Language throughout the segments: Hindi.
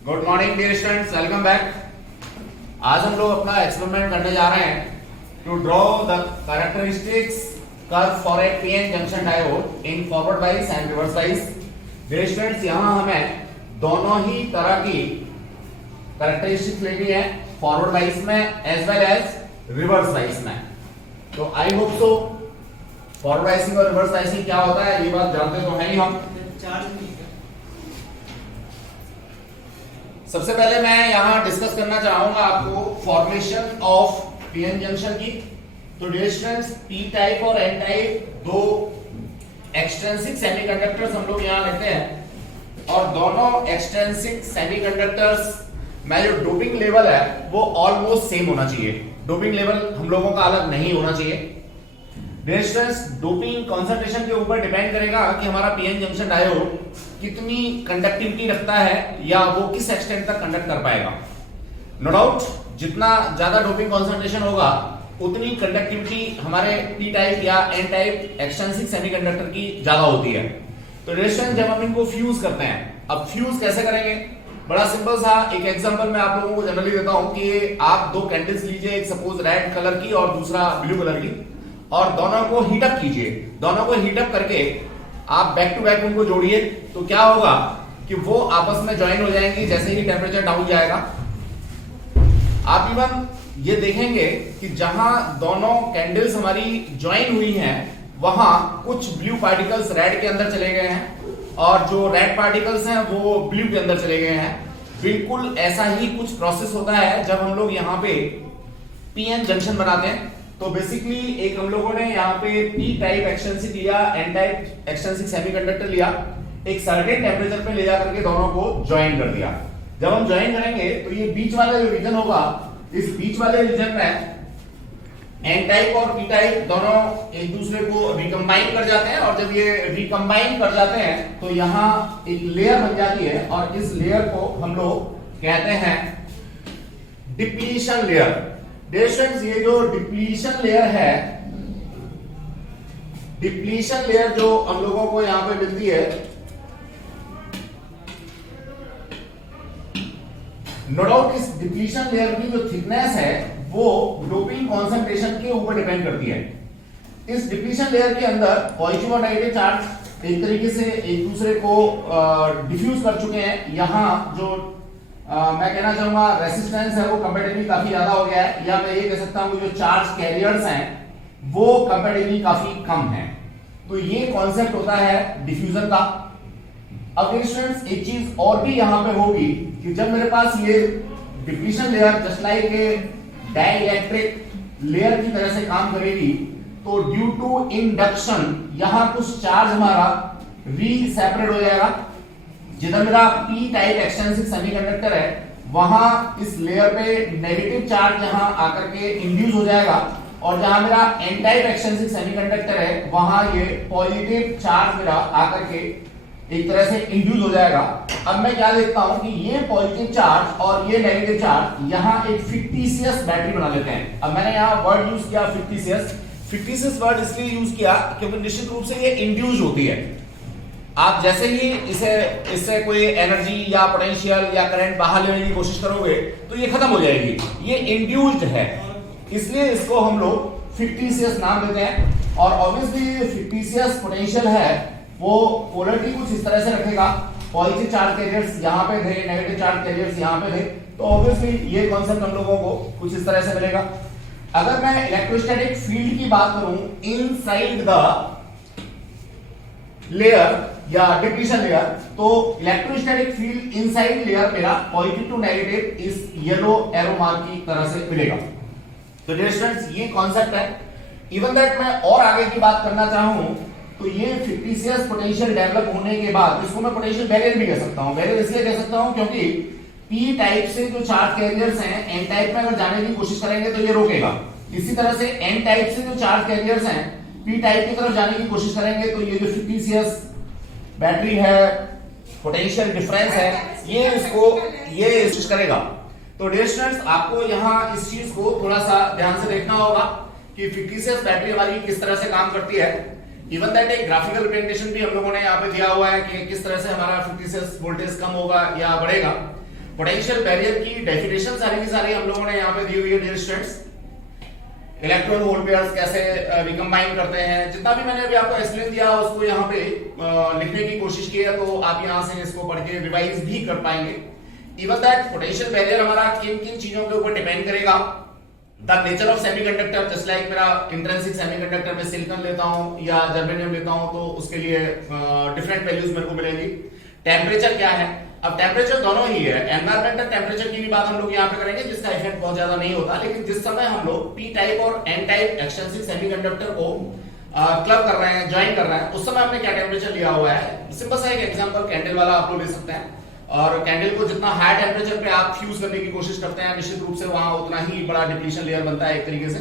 Good morning dear students, welcome back. आज हम लोग अपना एक्सपेरिमेंट करने जा रहे हैं to draw the characteristics curve for a PN junction diode in forward wise and reverse wise. Dear students, यहां हमें दोनों ही तरह की कैरेक्टरिस्टिक्स लेनी है, फॉरवर्ड वाइज में as well as reverse wise में। तो आई होप सो फॉरवर्ड वाइसिंग और रिवर्स वाइसिंग क्या होता है ये बात जानते तो हैं ही हम। सबसे पहले मैं यहां डिस्कस करना चाहूंगा आपको फॉर्मेशन ऑफ पीएन जंक्शन की। तो डियर स्टूडेंट्स, पी टाइप और एन टाइप दो एक्सट्रिंसिक सेमीकंडक्टर्स हम लोग यहां लेते हैं, और दोनों एक्सट्रिंसिक सेमीकंडक्टर्स में जो डोपिंग लेवल है वो ऑलमोस्ट सेम होना चाहिए। डोपिंग लेवल हम लोगों का अलग नहीं होना चाहिए। डियर स्टूडेंट्स, डोपिंग कंसंट्रेशन के ऊपर डिपेंड करेगा कि हमारा पीएन जंक्शन डायोड कितनी कंडक्टिविटी रखता है या वो किस एक्सटेंट तक कंडक्ट कर पाएगा। नो डाउट, जितना ज्यादा डोपिंग कंसंट्रेशन होगा उतनी कंडक्टिविटी हमारे पी टाइप या एन टाइप एक्सट्रिंसिक सेमीकंडक्टर की ज्यादा होती है। तो डियर स्टूडेंट्स, जब हम इनको फ्यूज करते हैं, अब फ्यूज कैसे करेंगे? बड़ा सिंपल सा एक एग्जांपल मैं आप लोगों को जनरली देता हूं कि आप दो कैंडल्स लीजिए, एक सपोज रेड कलर की और दूसरा ब्लू कलर की, और दोनों को हीट अप कीजिए। दोनों को हीट अप करके आप बैक टू बैक उनको जोड़िए, तो क्या होगा कि वो आपस में ज्वाइन हो जाएंगी जैसे ही टेम्परेचर डाउन जाएगा। आप इवन ये देखेंगे कि जहां दोनों कैंडल्स हमारी ज्वाइन हुई हैं वहां कुछ ब्लू पार्टिकल्स रेड के अंदर चले गए हैं और जो रेड पार्टिकल्स हैं वो ब्लू के अंदर चले गए हैं। बिल्कुल ऐसा ही कुछ प्रोसेस होता है जब हम लोग यहाँ पे पीएन जंक्शन बनाते हैं। तो बेसिकली एक हम लोगों ने यहाँ पे पी टाइप एक्सट्रिंसिक लिया, एन टाइप एक्सट्रिंसिक सेमीकंडक्टर लिया, एक सर्टेन टेम्परेचर पे ले जा करके दोनों को ज्वाइन कर दिया। जब हम ज्वाइन करेंगे तो ये बीच वाला जो रीजन होगा, इस बीच वाले रीजन में एन टाइप और पी टाइप दोनों एक दूसरे को रिकंबाइन कर जाते हैं, और जब ये रिकंबाइन कर जाते हैं तो यहाँ एक लेयर बन जाती है, और इस लेयर को हम लोग कहते हैं डिप्लीशन लेयर। डियर स्टूडेंट्स, ये जो डिप्लीशन लेयर है, डिप्लीशन लेयर जो हम लोगों को यहां पे मिलती है, नो डाउट इस डिप्लीशन लेयर की जो थिकनेस है वो डोपिंग कॉन्सेंट्रेशन के ऊपर डिपेंड करती है। इस डिप्लीशन लेयर के अंदर पॉजिटिव और नेगेटिव चार्ज एक तरीके से एक दूसरे को डिफ्यूज कर चुके हैं। यहां जो मैं कहना चाहूंगा रेसिस्टेंस है वो कंपैरेटिवली काफी ज्यादा हो गया है, या मैं ये कह सकता हूं जो चार्ज कैरियर्स हैं वो कंपैरेटिवली काफी कम हैं। तो ये कॉन्सेप्ट होता है डिफ्यूजन का। अब स्टूडेंट्स, एक चीज और भी यहां पे होगी कि जब मेरे पास ये depletion layer just like a dielectric layer की तरह से काम करेगी, तो ड्यू टू इंडक्शन यहां कुछ चार्ज हमारा रीसेपरेट हो जाएगा। जिधर मेरा पी टाइप एक्सट्रिंसिक सेमीकंडक्टर है वहां इस लेयर पे नेगेटिव चार्ज यहां आकर के इंड्यूस हो जाएगा, और जहां मेरा एन टाइप एक्सट्रिंसिक सेमीकंडक्टर है वहां ये पॉजिटिव चार्ज मेरा आकर के एक तरह से इंड्यूस हो जाएगा। अब मैं क्या देखता हूं कि ये पॉजिटिव चार्ज और ये नेगेटिव चार्ज यहां एक फिक्टिशियस बैटरी बना लेते हैं। अब मैंने यहां वर्ड यूज किया फिक्टिशियस। फिक्टिशियस वर्ड इसलिए यूज किया क्योंकि निश्चित रूप से ये इंड्यूस होती है। आप जैसे ही इससे कोई एनर्जी या पोटेंशियल या करंट बाहर लेने की कोशिश करोगे तो ये खत्म हो जाएगी। ये इंड्यूस्ड है, इसलिए इसको हम लोग फिक्टिशियस नाम देते हैं। और ऑब्वियसली फिक्टिशियस पोटेंशियल है वो पोलरिटी कुछ इस तरह से रखेगा, पॉजिटिव चार्ज कैरियर्स यहाँ पे थे, नेगेटिव चार्ज कैरियर्स यहाँ पे थे, तो ऑब्वियसली ये कॉन्सेप्ट हम लोगों को कुछ इस तरह से मिलेगा। अगर मैं इलेक्ट्रोस्टैटिक फील्ड की बात करूं इनसाइड द लेयर या डिप्लीशन लेयर, तो इलेक्ट्रोस्टैटिक फील्ड इनसाइड लेयर मेरा पॉजिटिव टू नेगेटिव इस येलो एरो मार्क की तरह से मिलेगा। तो डियर स्टूडेंट्स, ये कॉन्सेप्ट है। इवन दैट मैं और आगे की बात करना चाहूं तो ये फिक्टिशियस पोटेंशियल डेवलप होने के बाद इसको मैं पोटेंशियल बैरियर भी कह सकता हूं। बैरियर इसलिए कह सकता हूं क्योंकि पी टाइप से जो चार्ज कैरियर्स हैं एन टाइप में अगर जाने की कोशिश करेंगे तो ये रोकेगा। इसी तरह से एन टाइप से जो चार्ज कैरियर्स हैं पी टाइप की तरफ जाने की कोशिश करेंगे तो ये जो फिक्टिशियस बैटरी है, पोटेंशियल डिफरेंस है, ये कोशिश करेगा। तो डियर स्टूडेंट्स, आपको यहाँ इस चीज को थोड़ा सा ध्यान से देखना होगा कि फिक्टिशियस बैटरी हमारी किस तरह से काम करती है। इवन दैट एक ग्राफिकल रिप्रेजेंटेशन भी हम लोगों ने यहाँ पे दिया हुआ है कि किस तरह से हमारा 56 वोल्टेज कम होगा या बढ़ेगा। पोटेंशियल बैरियर की डेफिनेशन सारी की सारी हम लोगों ने यहाँ पे दी हुई है dear students. Electron hole pairs कैसे रिकंबाइन करते हैं, जितना भी मैंने अभी आपको एक्सप्लेन दिया उसको यहाँ पे लिखने की कोशिश की है, तो आप यहाँ से इसको पढ़ के रिवाइज भी कर पाएंगे। इवन दैट पोटेंशियल बैरियर हमारा किन किन चीजों के ऊपर डिपेंड करेगा। The nature of semiconductor, just like मेरा इंट्रिंसिक सेमीकंडक्टर में सिलिकॉन लेता हूं या जर्मेनियम लेता हूं तो उसके लिए डिफरेंट वैल्यूज मेरे को मिलेंगी। टेम्परेचर क्या है, अब टेम्परेचर दोनों ही है, एनवायरमेंटल टेम्परेचर की भी बात हम लोग यहाँ पे करेंगे जिसका इफेक्ट बहुत ज्यादा नहीं होता, लेकिन जिस समय हम लोग पी टाइप और एन टाइप एक्सटेंसिव सेमीकंडक्टर को क्लब कर रहे हैं, ज्वाइन कर रहे हैं, उस समय हमने क्या टेम्परेचर लिया हुआ है। सिंपल सा एक एग्जांपल कैंडल वाला आप लोग ले सकते हैं, और कैंडल को जितना हाई टेम्परेचर पे आप फ्यूज करने की कोशिश करते हैं निश्चित रूप से वहां उतना ही बड़ा डिप्लीशन लेयर बनता है एक तरीके से।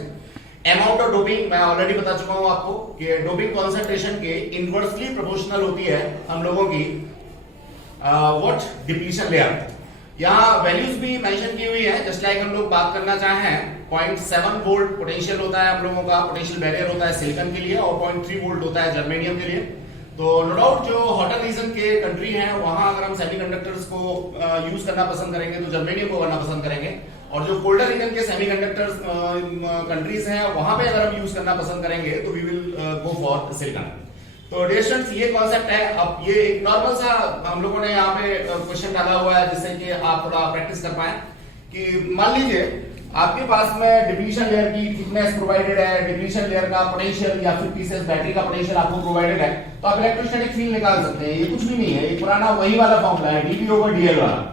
अमाउंट ऑफ डोपिंग मैं ऑलरेडी बता चुका हूं आपको कि डोपिंग कॉन्सेंट्रेशन के इनवर्सली प्रोपोर्शनल होती है हम लोगों की व्हाट डिप्लीशन लेयर। यहाँ वैल्यूज भी मेंशन की हुई है, जस्ट लाइक हम लोग बात करना चाहें 0.7 वोल्ट पोटेंशियल होता है हम लोगों का, पोटेंशियल बैरियर होता है सिलिकॉन के लिए, और 0.3 वोल्ट होता है जर्मेनियम के लिए। तो नो डाउट जो हॉटर रीजन के कंट्री हैं वहां अगर हम सेमीकंडक्टर्स को यूज करना पसंद करेंगे तो जर्मेनियम को करना पसंद करेंगे, और जो कोल्डर रीजन के सेमीकंडक्टर्स कंट्रीज हैं वहां पे अगर हम यूज करना पसंद करेंगे तो we will go for silicon. तो डियर स्टूडेंट्स ये कॉन्सेप्ट है। अब ये एक नॉर्मल सा हम लोगों ने यहाँ पे क्वेश्चन डाला हुआ है जिससे कि आप थोड़ा प्रैक्टिस कर पाए कि मान लीजिए आपके पास में डिप्लीशन लेयर की थिकनेस प्रोवाइडेड है, डिप्लीशन लेयर का पोटेंशियल या फिर पीसीएस बैटरी का पोटेंशियल आपको प्रोवाइडेड है, तो आप इलेक्ट्रोस्टैटिक फील्ड निकाल सकते हैं। ये कुछ भी नहीं है, ये पुराना वही वाला फॉर्मूला है dp over dl वाला।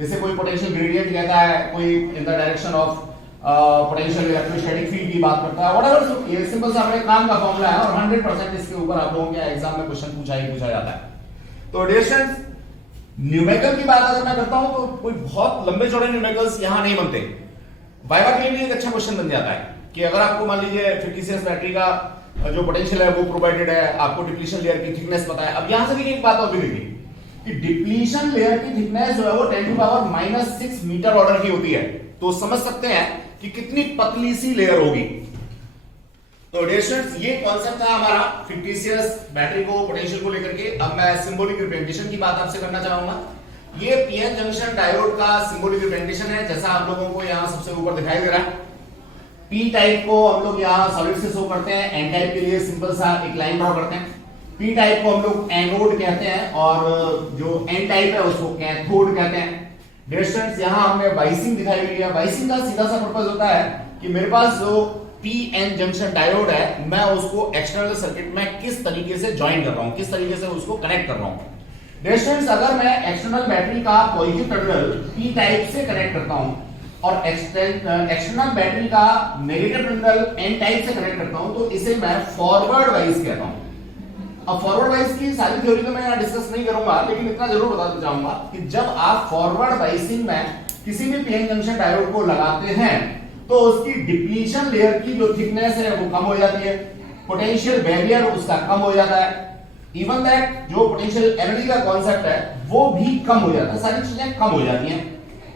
इसे कोई पोटेंशियल ग्रेडियंट कहता है, कोई in the direction of potential electrostatic field की बात करता है, व्हाटएवर। ये सिंपल सा अपने काम का फॉर्मूला है और 100% इसके ऊपर आप लोगों के एग्जाम में क्वेश्चन पूछा जाता है। तो डियर स्टूडेंट्स न्यूमेरिकल की बात अगर मैं करता हूं तो कोई बहुत लंबे चौड़े न्यूमेरिकल्स यहां नहीं बनते। वाइवा के लिए भी एक अच्छा क्वेश्चन बन जाता है कि अगर आपको मान लीजिए 50 बैटरी का जो पोटेंशियल है वो प्रोवाइडेड है, आपको डिप्लीशन लेयर की थिकनेस पता है। अब यहां से भी एक बात और भी लिखी कि डिप्लीशन लेयर की थिकनेस जो है वो 10⁻⁻6 मीटर ऑर्डर की होती है, तो समझ सकते हैं कि कितनी पतली सी लेयर होगी। तो डियर स्टूडेंट्स ये कॉन्सेप्ट था हमारा fictitious बैटरी को पोटेंशियल को लेकर के। अब मैं सिंबॉलिक रिप्रेजेंटेशन की बात आपसे करना चाहूंगा। ये पीएन जंक्शन डायोड का सिंबॉलिक रिप्रेजेंटेशन है, जैसा आप लोगों को यहाँ सबसे ऊपर दिखाई दे रहा है। पी टाइप को हम लोग यहाँ सॉलिड से शो करते हैं, एन टाइप के लिए सिंपल सा एक लाइन ड्रॉ करते हैं। पी टाइप को हम लोग एनोड कहते हैं और जो एन टाइप है उसको कैथोड कहते हैं। डियर स्टूडेंट्स यहाँ हमने वाइसिंग दिखाई हुई है। वाइसिंग का सीधा सा पर्पस होता है कि मेरे पास जो पीएन जंक्शन डायोड है मैं उसको एक्सटर्नल सर्किट में किस तरीके से ज्वाइन कर रहा हूं, किस तरीके से उसको कनेक्ट कर रहा हूं। डियर स्टूडेंट्स अगर मैं एक्सटर्नल बैटरी का पॉजिटिव टर्मिनल पी टाइप से कनेक्ट करता हूं और एक्सटर्नल बैटरी का नेगेटिव टर्मिनल एन टाइप से कनेक्ट करता हूं तो इसे मैं फॉरवर्ड वाइज कहता हूं। अब फॉरवर्ड वाइज की सारी थ्योरी तो मैं यहाँ डिस्कस नहीं करूंगा, लेकिन इतना जरूर बताना चाहूंगा कि जब आप फॉरवर्ड वाइसिंग में किसी भी पीएन जंक्शन डायोड को लगाते हैं तो उसकी डिप्लीशन लेयर की जो थिकनेस है वो कम हो जाती है, पोटेंशियल बैरियर उसका कम हो जाता है, इवन दैट जो पोटेंशियल एनर्जी का कॉन्सेप्ट है वो भी कम हो जाता है, सारी चीजें कम हो जाती हैं।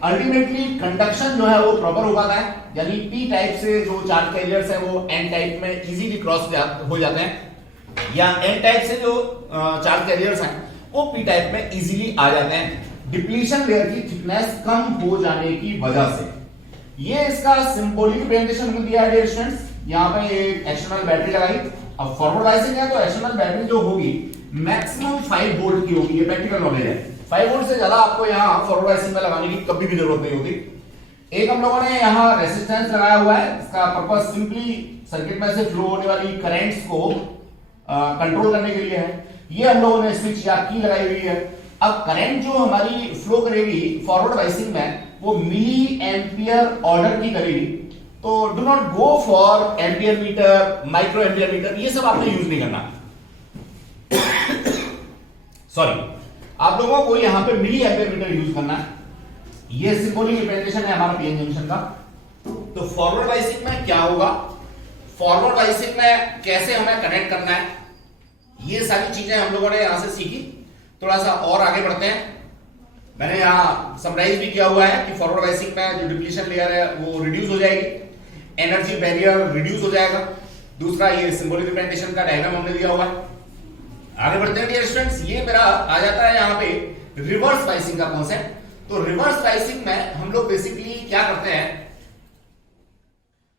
अल्टीमेटली कंडक्शन जो है वो प्रॉपर हो पाता है, यानी पी टाइप से जो चार्ज कैरियर्स है वो एन टाइप में इजीली क्रॉस हो जाते हैं, या एन टाइप से जो चार्ज कैरियर्स हैं वो पी टाइप में इजीली आ जाते हैं डिप्लीशन लेयर की थिकनेस कम हो जाने की वजह से। ये इसका सिंबॉलिक रिप्रेजेंटेशन मिल दिया है डियर स्टूडेंट्स। यहाँ पे एक एक्सटर्नल बैटरी लगाई, अब फॉरवर्ड वाइसिंग है तो एक्सटर्नल बैटरी जो होगी मैक्सिमम 5 वोल्ट की होगी, ये प्रैक्टिकल नॉलेज है। 5 वोल्ट से ज्यादा आपको यहाँ फॉरवर्ड वाइसिंग में लगाने की कभी भी जरूरत नहीं होती। एक हम लोगों ने यहाँ रेसिस्टेंस लगाया हुआ है, इसका पर्पस सिंपली सर्किट में से फ्लो होने वाली करंट्स को कंट्रोल करने के लिए है। ये हम लोगों ने स्विच या की लगाई हुई है। अब करंट जो हमारी फ्लो करेगी फॉरवर्ड वाइसिंग में वो मिली एम्पियर ऑर्डर की करेगी, तो do not go for ampere meter, micro ampere meter, ये सब आपने यूज नहीं करना। सॉरी, आप लोगों को यहां पे मिली एम्पियर मीटर यूज करना है। ये सिंबॉलिक रिप्रेजेंटेशन है हमारा पीएन जंक्शन का। तो फॉरवर्ड वाइसिंग में क्या होगा, फॉरवर्ड वाइसिंग में कैसे हमें कनेक्ट करना है, ये सारी चीजें हम लोगों ने यहां से सीखी। थोड़ा सा और आगे बढ़ते हैं। मैंने यहाँ समराइज भी किया हुआ है कि फॉरवर्ड वाइसिंग में जो डिप्लीशन लेयर है वो रिड्यूस हो जाएगी, एनर्जी बैरियर रिड्यूस हो जाएगा। दूसरा ये सिंबॉलिक रिप्रेजेंटेशन का डायग्राम हमने दिया हुआ है। आगे बढ़ते हैं डियर स्टूडेंट्स, ये मेरा आ जाता है यहाँ पे रिवर्स वाइसिंग का कॉन्सेप्ट। तो रिवर्स बायसिंग में हम लोग बेसिकली क्या करते हैं,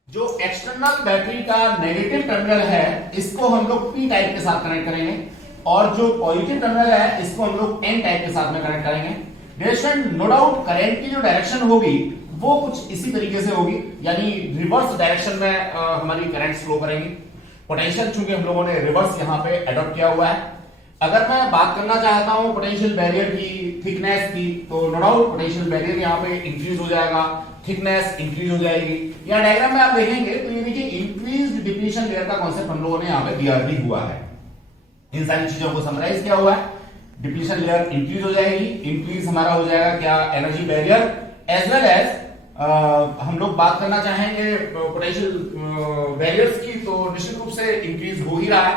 जो एक्सटर्नल बैटरी का नेगेटिव टर्मिनल है इसको हम लोग पी टाइप के साथ कनेक्ट करेंगे और जो पॉजिटिव टर्मिनल है इसको हम लोग एन टाइप के साथ में कनेक्ट करेंगे। Dear student, no doubt current की जो डायरेक्शन होगी वो कुछ इसी तरीके से होगी, यानी रिवर्स डायरेक्शन में हमारी करंट फ्लो करेंगी। पोटेंशियल चूंकि हम लोगों ने रिवर्स यहां पे अडॉप्ट किया हुआ है। अगर मैं बात करना चाहता हूं पोटेंशियल बैरियर की थिकनेस की, तो नो डाउट पोटेंशियल बैरियर यहां पे इंक्रीज हो जाएगा, थिकनेस इंक्रीज हो जाएगी। यहां डायग्राम में आप देखेंगे तो ये देखिए इंक्रीज्ड डिप्लीशन लेयर का कांसेप्ट हम लोगों ने यहां पे दिया भी हुआ है। इन सारी चीजों को समराइज किया हुआ है। डिप्लीशन लेयर इंक्रीज हो जाएगी, इंक्रीज हमारा हो जाएगा क्या, energy barrier, as well as हम लोग बात करना चाहेंगे पोटेंशियल बैरियर्स की, तो निश्चित रूप से इंक्रीज हो ही रहा है।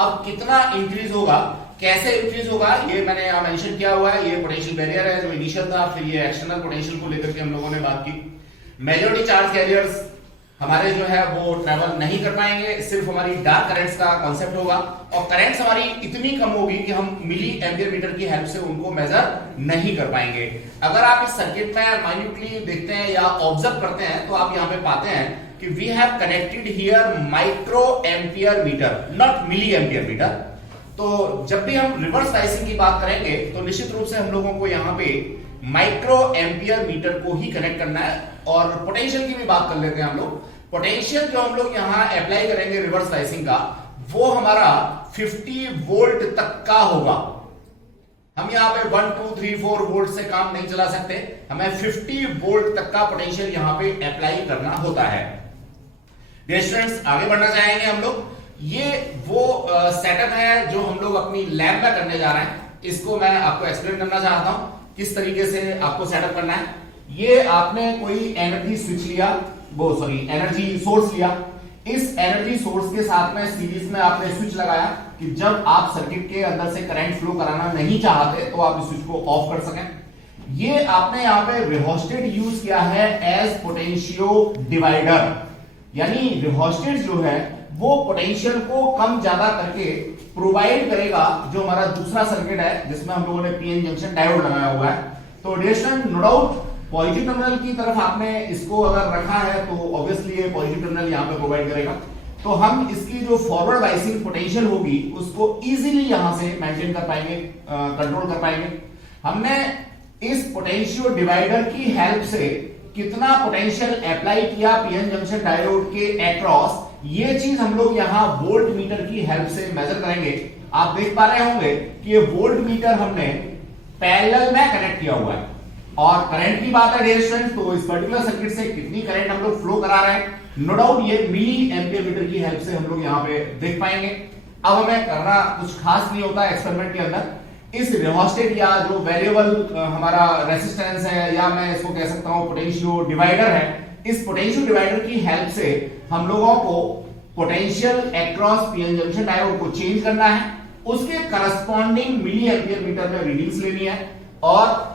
अब कितना इंक्रीज होगा, कैसे इंक्रीज होगा, ये मैंने यहां मेंशन किया हुआ है। ये पोटेंशियल बैरियर है जो इनिशियल था, फिर ये एक्सटर्नल पोटेंशियल को लेकर के हम लोगों ने बात की। मेजॉरिटी चार्ज कैरियर्स हमारे जो है वो ट्रेवल नहीं कर पाएंगे, सिर्फ हमारी डार्क करंट्स का कॉन्सेप्ट होगा और करंट्स हमारी इतनी कम होगी कि हम मिली एम्पियर मीटर की हेल्प से उनको मेजर नहीं कर पाएंगे। अगर आप इस सर्किट में माइन्यूटली देखते हैं या ऑब्जर्व करते हैं तो आप यहां पे पाते हैं कि we have connected here micro ampere meter, not milli ampere meter. तो जब भी हम रिवर्स बायसिंग की बात करेंगे तो निश्चित रूप से हम लोगों को यहां पे माइक्रो एम्पियर मीटर को ही कनेक्ट करना है। और पोटेंशियल की भी बात कर लेते हैं हम लोग। पोटेंशियल जो हम लोग यहां अप्लाई करेंगे रिवर्स बायसिंग का, वो हमारा 50 वोल्ट तक का होगा। हम यहां पे 1 2 3 4 वोल्ट से काम नहीं चला सकते, हमें 50 वोल्ट तक का पोटेंशियल यहां पे अप्लाई करना होता है। डियर स्टूडेंट्स, आगे बढ़ना चाहेंगे हम लोग। ये वो सेटअप है जो हम लोग अपनी लैब में करने जा रहे हैं। इसको मैं आपको एक्सप्लेन करना चाहता हूं किस तरीके से आपको सेटअप करना है। ये आपने कोई एनर्जी स्विच लिया, एनर्जी सोर्स लिया। इस एनर्जी सोर्स के साथ में सीरीज में आपने स्विच लगाया कि जब आप सर्किट के अंदर से करंट फ्लो कराना नहीं चाहते तो आप इस स्विच को ऑफ कर सकें। ये आपने यहां पे रिहोस्टेट यूज किया है एज पोटेंशियो डिवाइडर, यानी रिहोस्टेट जो है वो पोटेंशियल को कम ज्यादा करके प्रोवाइड करेगा जो हमारा दूसरा सर्किट है जिसमें हम लोगों ने पीएन जंक्शन डायोड लगाया हुआ है। तो dear student, no doubt positive terminal की तरफ आपने इसको अगर रखा है तो ऑब्वियसली ये पॉजिटिव टर्मिनल यहां पे प्रोवाइड करेगा। तो हम इसकी जो फॉरवर्ड बायसिंग पोटेंशियल होगी उसको इजीली यहां से मेंटेन कर पाएंगे, कंट्रोल कर पाएंगे। हमने इस पोटेंशियो डिवाइडर की हेल्प से कितना पोटेंशियल अप्लाई किया पीएन जंक्शन डायोड के अक्रॉस, ये चीज हम लोग यहां वोल्ट मीटर की हेल्प से मेजर करेंगे। आप देख पा रहे होंगे कि ये वोल्ट मीटर हमने पैरेलल में कनेक्ट किया हुआ है। और करंट की बात है डियर स्टूडेंट्स, तो इस पर्टिकुलर सर्किट से कितनी करंट हम लोग फ्लो करा रहे हैं, नो डाउट ये मिली एम्पियर मीटर की हेल्प से हम लोग यहां पे देख पाएंगे। अब हमें करना कुछ खास नहीं होता एक्सपेरिमेंट के अंदर। इस रिहोस्टेट या जो वेरिएबल हमारा रेसिस्टेंस है, या मैं इसको कह सकता हूं पोटेंशियो डिवाइडर है, इस पोटेंशियल डिवाइडर की हेल्प से हम लोगों को potential across PN junction diode को चेंज करना है, उसके करस्पॉन्डिंग मिली एम्पियर मीटर में रीडिंग्स लेनी है और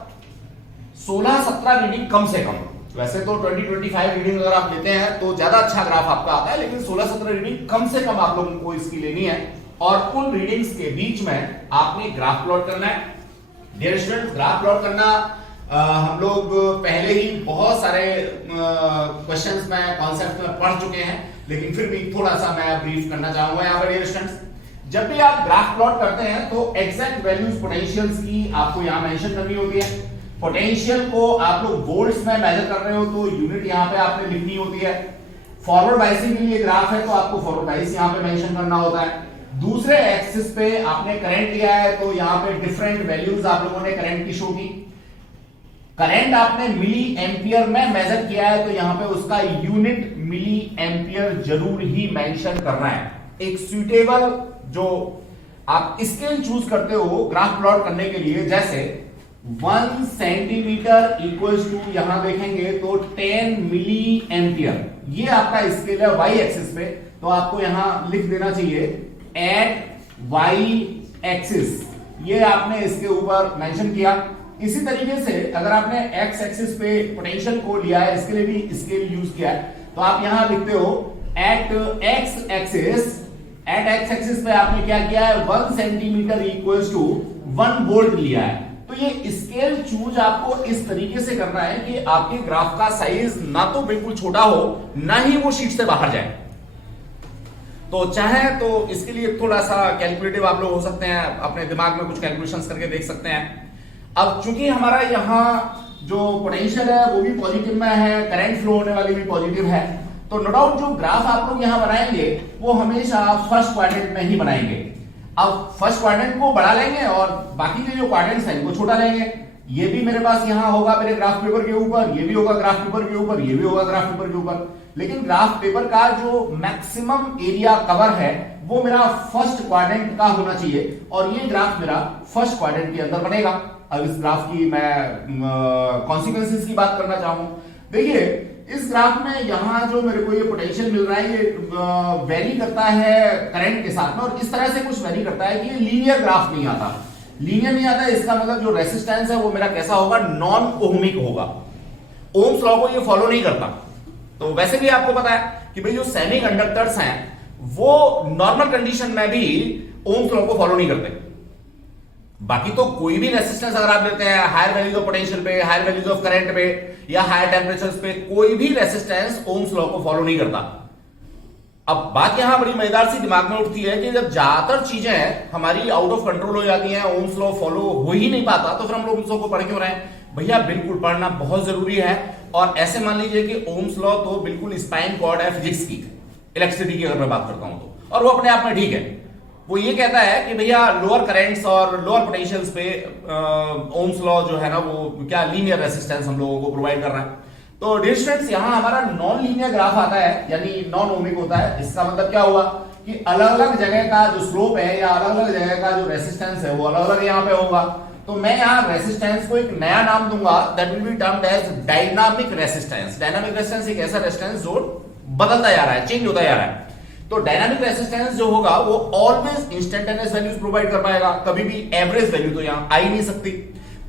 16-17 रीडिंग कम से कम। वैसे तो 20-25 रीडिंग अगर आप लेते हैं तो ज्यादा अच्छा ग्राफ आपका आता है, लेकिन 16-17 रीडिंग कम से कम आप लोगों को इसकी लेनी है और उन रीडिंग्स के बीच में आपने ग्राफ प्लॉट करना है। डियर स्टूडेंट्स, ग्राफ प्लॉट करना हम लोग पहले ही बहुत सारे क्वेश्चंस में कॉन्सेप्ट में पढ़ चुके हैं, लेकिन फिर भी थोड़ा सा मैं ब्रीफ करना चाहूंगा यहाँ पर। डियर स्टूडेंट्स, जब भी आप ग्राफ प्लॉट करते हैं तो एग्जैक्ट वैल्यूज पोटेंशियल्स की आपको यहाँ मेंशन करनी होती है। पोटेंशियल को आप लोग वोल्ट्स में मेजर कर रहे हो तो यूनिट यहाँ पे आपने लिखनी होती है। फॉरवर्ड बायसिंग के लिए ग्राफ है तो आपको फॉरवर्ड बायस यहाँ पे मेंशन करना होता है। दूसरे एक्सिस पे आपने करंट लिया है तो यहाँ पे डिफरेंट वैल्यूज आप लोगों ने करंट की शो की। करंट आपने मिली एम्पियर में मेजर किया है तो यहां पे उसका यूनिट मिली एम्पियर जरूर ही मेंशन करना है। एक सुटेबल जो आप स्केल चूज करते हो ग्राफ प्लॉट करने के लिए, जैसे 1 सेंटीमीटर इक्वल्स टू यहां देखेंगे तो 10 मिली एम्पियर, ये आपका स्केल है वाई एक्सिस पे, तो आपको यहां लिख देना चाहिए एट वाई एक्सिस, ये आपने इसके ऊपर मेंशन किया। इसी तरीके से अगर आपने एक्स एक्सिस पे पोटेंशियल को लिया है, इसके लिए भी स्केल यूज किया है, तो आप यहां लिखते हो एट एक्स एक्सिस पे आपने क्या किया है 1 सेंटीमीटर इक्वल्स टू 1 वोल्ट लिया है। तो ये स्केल चूज आपको इस तरीके से करना है कि आपके ग्राफ का साइज ना तो बिल्कुल छोटा हो, ना ही वो शीट से बाहर जाए। तो चाहे तो इसके लिए थोड़ा सा कैलकुलेटिव आप लोग हो सकते हैं, अपने दिमाग में कुछ कैलकुलेशंस करके देख सकते हैं। अब चूंकि हमारा यहां जो पोटेंशियल है वो भी पॉजिटिव में है, करंट फ्लो होने वाली भी पॉजिटिव है, तो नो डाउट जो ग्राफ आप लोग यहां बनाएंगे वो हमेशा फर्स्ट क्वाड्रेंट में ही बनाएंगे। अब फर्स्ट क्वाड्रेंट को बढ़ा लेंगे और बाकी के जो क्वाड्रेंट्स हैं वो छोटा लेंगे। ये भी मेरे पास यहां होगा मेरे ग्राफ पेपर के ऊपर, ये भी होगा ग्राफ पेपर के ऊपर, ये भी होगा ग्राफ पेपर के ऊपर, लेकिन ग्राफ पेपर का जो मैक्सिमम एरिया कवर है वो मेरा फर्स्ट क्वाड्रेंट का होना चाहिए और ये ग्राफ मेरा फर्स्ट क्वाड्रेंट के अंदर बनेगा। अब इस ग्राफ की मैं कॉन्सिक्वेंसेस की बात करना चाहूं। देखिए इस ग्राफ में यहां जो मेरे को ये पोटेंशियल मिल रहा है ये वेरी करता है करंट के साथ में, और इस तरह से कुछ वेरी करता है कि ये लीनियर ग्राफ नहीं आता। लीनियर नहीं आता इसका मतलब जो रेसिस्टेंस है वो मेरा कैसा होगा, नॉन ओहमिक होगा। ओम्स लॉ को ये फॉलो नहीं करता। तो वैसे भी आपको पता है कि भाई जो सेमीकंडक्टर्स हैं वो नॉर्मल कंडीशन में भी ओम्स लॉ को फॉलो नहीं करते। बाकी तो कोई भी रेसिस्टेंस अगर आप लेते हैं हायर वैल्यूज ऑफ पोटेंशियल पे, हायर वैल्यूज ऑफ करंट पे या हायर टेम्परेचर्स पे, कोई भी रेसिस्टेंस ओम्स लॉ को फॉलो नहीं करता। अब बात यहां बड़ी मजेदार सी दिमाग में उठती है कि जब ज्यादातर चीजें हमारी आउट ऑफ कंट्रोल हो जाती हैं, ओम्स लॉ फॉलो हो ही नहीं पाता, तो फिर हम लोग ओम्स लॉ को पढ़ क्यों रहे हैं? भैया बिल्कुल पढ़ना बहुत जरूरी है। और ऐसे मान लीजिए कि ओम्स लॉ तो बिल्कुल स्पाइन कॉर्ड है फिजिक्स की, इलेक्ट्रिसिटी की अगर मैं बात करता हूं तो, और वो अपने आप में ठीक है। वो ये कहता है कि भैया लोअर करंट्स और लोअर पोटेंशियल्स पे ओम्स लॉ जो है ना वो क्या लीनियर रेसिस्टेंस हम लोगों को प्रोवाइड कर रहा है। तो डियर स्टूडेंट्स यहां हमारा नॉन लीनियर ग्राफ आता है, यानी नॉन ओमिक होता है। इसका मतलब क्या हुआ कि अलग अलग जगह का जो स्लोप है या अलग अलग जगह का जो रेसिस्टेंस है वो अलग अलग यहां पे होगा। तो मैं यहां रेसिस्टेंस को एक नया नाम दूंगा, that will be termed as dynamic resistance. Dynamic resistance एक ऐसा रेसिस्टेंस जो बदलता जा रहा है, चेंज होता जा रहा है। तो डायनामिक रेसिस्टेंस जो होगा वो ऑलवेज इंस्टेंटेनियस वैल्यूज प्रोवाइड कर पाएगा, कभी भी एवरेज वैल्यू तो यहां आ ही नहीं सकती।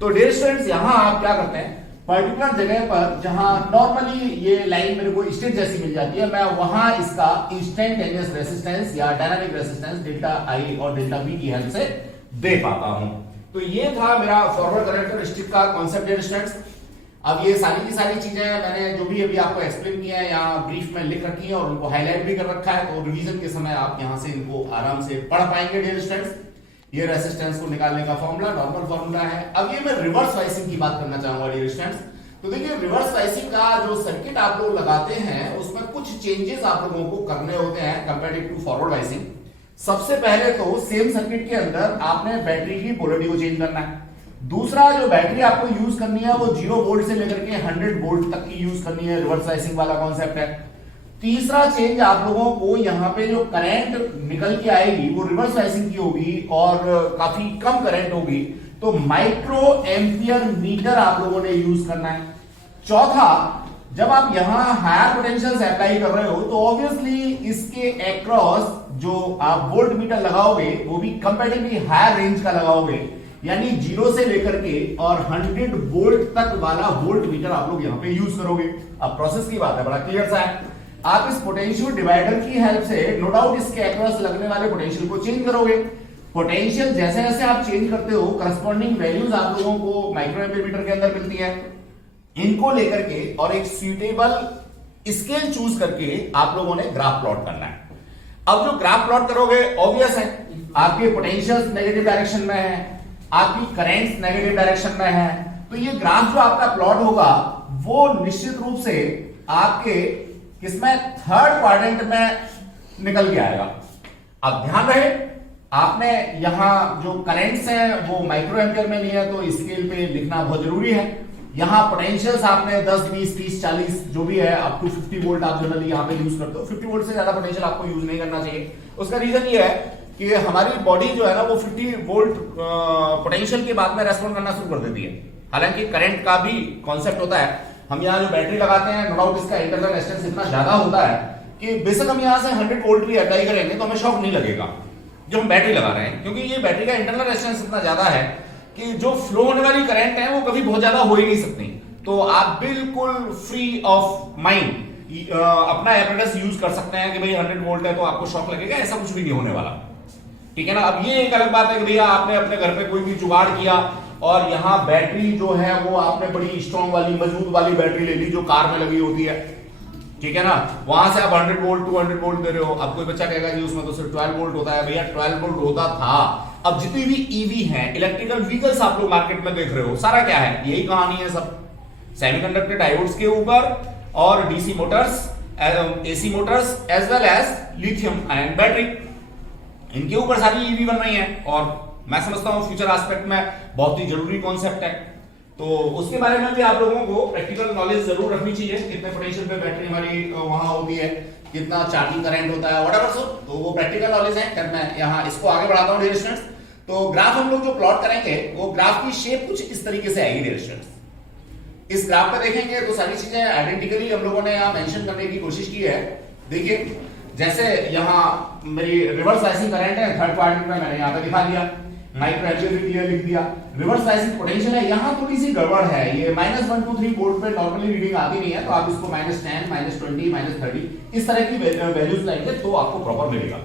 तो डियर स्टूडेंट्स यहां आप क्या करते हैं, पर्टिकुलर जगह पर जहां नॉर्मली ये लाइन मेरे को स्ट्रेट जैसी मिल जाती है, मैं वहां इसका इंस्टेंटेनियस रेसिस्टेंस या डायनामिक रेसिस्टेंस डेल्टा आई और डेल्टा बी की हेल्प से दे पाता हूं। तो ये था मेरा फॉरवर्ड कैरेक्टरिस्टिक का कॉन्सेप्ट डियर स्टूडेंट्स। अब ये सारी की सारी चीजें मैंने जो भी अभी आपको एक्सप्लेन किया है यहाँ ब्रीफ में लिख रखी है और उनको हाईलाइट भी कर रखा है, तो रिवीजन के समय आप यहाँ से इनको आराम से पढ़ पाएंगे डियर स्टूडेंट्स। ये रेसिस्टेंस को निकालने का फॉर्मूला नॉर्मल फॉर्मूला है। अब ये मैं रिवर्स वाइसिंग की बात करना चाहूंगा डियर स्टूडेंट्स। तो देखिए रिवर्स वाइसिंग का जो सर्किट आप लोग लगाते हैं उसमें कुछ चेंजेस आप लोगों को करने होते हैं कंपेरेटिव टू फॉरवर्ड वाइसिंग। सबसे पहले तो सेम सर्किट के अंदर आपने बैटरी की पोलैरिटी को चेंज करना है। दूसरा जो बैटरी आपको यूज करनी है वो 0 वोल्ट से लेकर के 100 वोल्ट तक की यूज करनी है, रिवर्स वाइसिंग वाला कॉन्सेप्ट है। तीसरा चेंज आप लोगों को यहाँ पे जो करंट निकल के आएगी वो रिवर्स वाइसिंग की होगी और काफी कम करंट होगी, तो माइक्रो एम्पियर मीटर आप लोगों ने यूज करना है। चौथा, जब आप यहां हायर पोटेंशियल से अप्लाई कर रहे हो तो ऑब्वियसली इसके एक्रॉस जो आप वोल्ट मीटर लगाओगे वो भी कंपैरेटिवली हायर रेंज का लगाओगे, यानी 0 से लेकर के और 100 वोल्ट तक वाला वोल्ट मीटर आप लोग यहां पे यूज करोगे। अब प्रोसेस की बात है, बड़ा क्लियर सा है। आप इस पोटेंशियल डिवाइडर की हेल्प से नो डाउट इसके अक्रॉस लगने वाले पोटेंशियल को चेंज करोगे। पोटेंशियल जैसे जैसे आप चेंज करते हो करस्पॉन्डिंग वैल्यूज आप लोगों को माइक्रो एम्पियर मीटर के अंदर मिलती है। इनको लेकर के और एक सुइटेबल स्केल चूज करके आप लोगों ने ग्राफ प्लॉट करना है। अब जो ग्राफ प्लॉट करोगे ऑब्वियस है आपके पोटेंशियल्स नेगेटिव डायरेक्शन में है, आपकी करंट्स नेगेटिव डायरेक्शन में है, तो ये ग्राफ जो आपका प्लॉट होगा वो निश्चित रूप से आपके किसमें थर्ड क्वाड्रेंट में निकल के आएगा। अब ध्यान रहे आपने यहां जो करंट्स हैं वो माइक्रो एम्पियर में लिया है, तो स्केल पे लिखना बहुत जरूरी है। यहां पोटेंशियल्स आपने 10, 20, 30, 40 जो भी है अप टू 50 वोल्ट आप जनरली यहां पे यूज करते हो। 50 वोल्ट से ज्यादा पोटेंशियल आपको यूज नहीं करना चाहिए। उसका रीजन ये है कि हमारी बॉडी जो है ना वो 50 वोल्ट पोटेंशियल के बाद में रेस्पॉन्ड करना शुरू कर देती है। हालांकि करंट का भी कॉन्सेप्ट होता है। हम यहाँ जो बैटरी लगाते हैं नो डाउट इसका इंटरनल रेजिस्टेंस इतना ज्यादा होता है कि बेशक हम यहाँ से 100 वोल्ट भी अप्लाई करेंगे तो हमें शॉक नहीं लगेगा जो हम बैटरी लगा रहे हैं, क्योंकि ये बैटरी का इंटरनल रेजिस्टेंस इतना ज्यादा है कि जो फ्लो होने वाली करंट है वो कभी बहुत ज्यादा हो ही नहीं सकती। तो आप बिल्कुल फ्री ऑफ माइंड अपना एपरेटस यूज कर सकते हैं कि भाई 100 वोल्ट है तो आपको शॉक लगेगा, ऐसा कुछ भी नहीं होने वाला। ठीक है ना। अब ये एक अलग बात है कि भैया आपने अपने घर पे कोई भी जुगाड़ किया और यहाँ बैटरी जो है वो आपने बड़ी स्ट्रॉन्ग वाली मजबूत वाली बैटरी ले ली जो कार में लगी होती है, ठीक है ना। वहां से आप 100 वोल्ट 200 वोल्ट दे रहे हो। अब कोई बच्चा कहेगा जी उसमें तो सिर्फ 12 वोल्ट होता है। भैया 12 वोल्ट होता था। अब जितनी भी ईवी हैं, इलेक्ट्रिकल व्हीकल्स आप लोग मार्केट में देख रहे हो, सारा क्या है, यही कहानी है सब। सेमीकंडक्टर डायोड्स के ऊपर और DC motors, AC motors as well as lithium ion battery, इनके ऊपर सारी ईवी बन रही है। और मैं समझता हूं फ्यूचर एस्पेक्ट में बहुत ही जरूरी कॉन्सेप्ट है। तो उसके बारे में भी आप लोगों को प्रैक्टिकल नॉलेज जरूर रखनी चाहिए। कितने पोटेंशियल पे बैटरी हमारी वहां होती है, कितना चार्जिंग करंट होता है, व्हाटएवर सो, तो वो प्रैक्टिकल नॉलेज है। खैर मैं यहाँ इसको आगे बढ़ाता हूँ डियर स्टूडेंट्स। तो ग्राफ हम लोग जो प्लॉट करेंगे वो ग्राफ की शेप कुछ इस तरीके से आएगी डियर स्टूडेंट्स। इस ग्राफ पे देखेंगे तो सारी चीजें आइडेंटिकली हम लोगों ने यहाँ मेंशन करने की कोशिश की है। देखिए जैसे यहाँ मेरी रिवर्स बायसिंग करंट है, थर्ड क्वाड्रेंट में मैंने यहाँ पे दिखा दिया, माइक्रो एम्पियर भी क्लियर लिख दिया। रिवर्स बायसिंग पोटेंशियल है, यहाँ थोड़ी सी गड़बड़ है, ये -1 2 3 वोल्ट पे नॉर्मली रीडिंग आती नहीं है, तो आप इसको -10 -20 -30 इस तरह की वैल्यूज लाएंगे तो आपको प्रॉपर मिलेगा।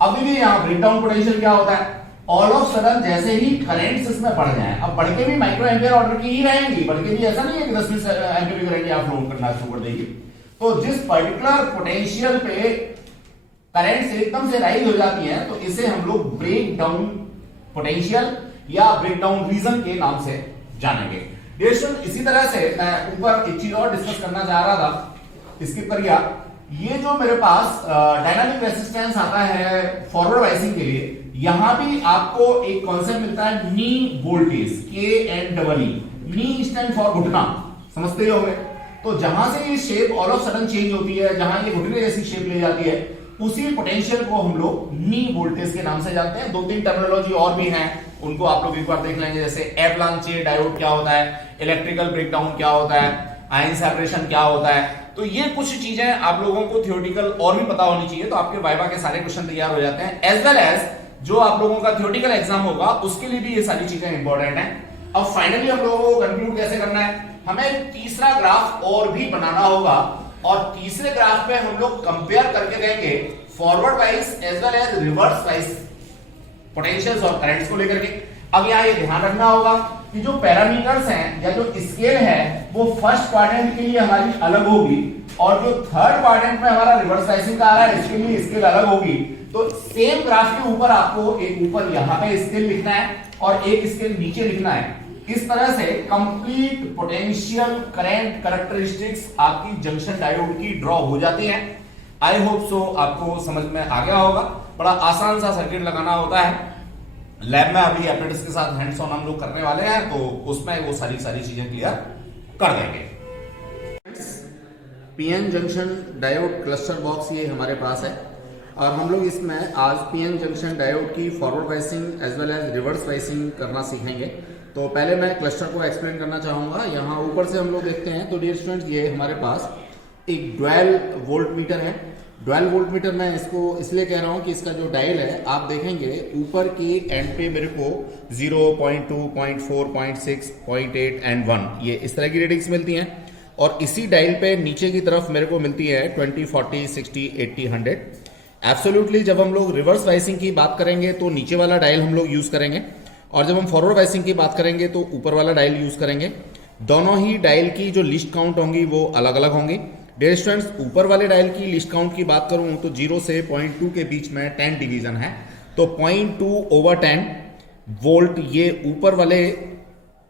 अब देखिए यहाँ ब्रेकडाउन पोटेंशियल क्या होता है, ऑल ऑफ सडन जैसे ही करंट्स इसमें बढ़ जाएं, अब बढ़ के भी माइक्रो एम्पियर ऑर्डर की ही रहेंगी, बढ़ के भी ऐसा नहीं है कि 10 एम्पियर की करंट आप फ्लो करना शुरू कर देगी। तो जिस पर्टिकुलर पोटेंशियल पे करंट्स एकदम से राइज हो जाती हैं तो इसे हम लोग ब्रेक डाउन पोटेंशियल या ब्रेक डाउन रीजन के नाम से जानेंगे। इसी तरह से मैं ऊपर एक चीज और डिस्कस करना चाह रहा था, स्किप कर गया। ये जो मेरे पास डायनामिक रेजिस्टेंस आता है फॉरवर्ड बायसिंग के लिए, यहां भी आपको एक कॉन्सेप्ट मिलता है नी voltage, KNEE। Knee stand for घुटना, समझते ही होंगे। तो जहां से ये shape all of sudden change होती है, जहां ये घुटने जैसी शेप ले जाती है, उसी पोटेंशियल को हम लोग नी वोल्टेज के नाम से जानते हैं। 2-3 टर्मिनोलॉजी और भी हैं, उनको आप लोग एक बार देख लेंगे, जैसे एवलांचे डायोड क्या होता है, इलेक्ट्रिकल ब्रेकडाउन क्या होता है, आयन सेपरेशन क्या होता है। तो ये कुछ चीजें आप लोगों को थ्योरेटिकल और भी पता होनी चाहिए, तो आपके वाइवा के सारे क्वेश्चन तैयार हो जाते हैं। एज वेल एज जो आप लोगों का थ्योरेटिकल एग्जाम होगा उसके लिए भी ये सारी चीजें इंपॉर्टेंट है। अब फाइनली हम लोगों को कंक्लूड कैसे करना है, हमें तीसरा ग्राफ और भी बनाना होगा, और तीसरे ग्राफ पे हम लोग कंपेयर करके देंगे forward wise as well as reverse wise potentials और करंट्स को लेकर के। अब यहाँ ये ध्यान रखना होगा कि जो पैरामीटर्स हैं या जो स्केल है वो फर्स्ट क्वाड्रेंट के लिए हमारी अलग होगी, और जो थर्ड क्वाड्रेंट में हमारा रिवर्स बायसिंग का आ रहा है इसके लिए स्केल अलग होगी। तो सेम ग्राफ के ऊपर आपको एक ऊपर यहाँ पे स्केल लिखना है और एक स्केल नीचे लिखना है। इस तरह से कंप्लीट पोटेंशियल करंट कैरेक्टरिस्टिक्स आपकी जंक्शन डायोड की ड्रॉ हो जाती हैं। आई होप सो आपको समझ में आ गया होगा। बड़ा आसान सा सर्किट लगाना होता है। लैब में अभी एप्रेंटिस के साथ हैंड्स ऑन हम लोग करने वाले हैं, तो उसमें वो सारी चीजें क्लियर कर देंगे। PN junction diode cluster box ये हमारे पास है, और हम लोग इसमें आज पीएन जंक्शन डायोड की forward biasing as well as reverse biasing करना सीखेंगे। तो पहले मैं क्लस्टर को एक्सप्लेन करना चाहूंगा। यहाँ ऊपर से हम लोग देखते हैं तो डियर स्टूडेंट्स ये हमारे पास एक 12 वोल्ट मीटर है। 12 वोल्ट मीटर मैं इसको इसलिए कह रहा हूँ कि इसका जो डायल है आप देखेंगे ऊपर की एंड पे मेरे को 0, 0.2, 0.4, 0.6, 0.8 एंड 1 ये इस तरह की रीडिंग्स मिलती हैं, और इसी डायल पे नीचे की तरफ मेरे को मिलती है 20, 40, 60, 80, 100। एब्सोल्युटली जब हम लोग रिवर्स बायसिंग की बात करेंगे तो नीचे वाला डायल हम लोग यूज करेंगे, और जब हम फॉरवर्ड बायसिंग की बात करेंगे तो ऊपर वाला डायल यूज करेंगे। दोनों ही डायल की जो लिस्ट काउंट होंगी वो अलग अलग होंगी। डियर स्टूडेंट्स ऊपर वाले डायल की लिस्ट काउंट की बात करूं तो 0 से 0.2 के बीच में 10 डिवीजन है, तो 0.2/10 वोल्ट ये ऊपर वाले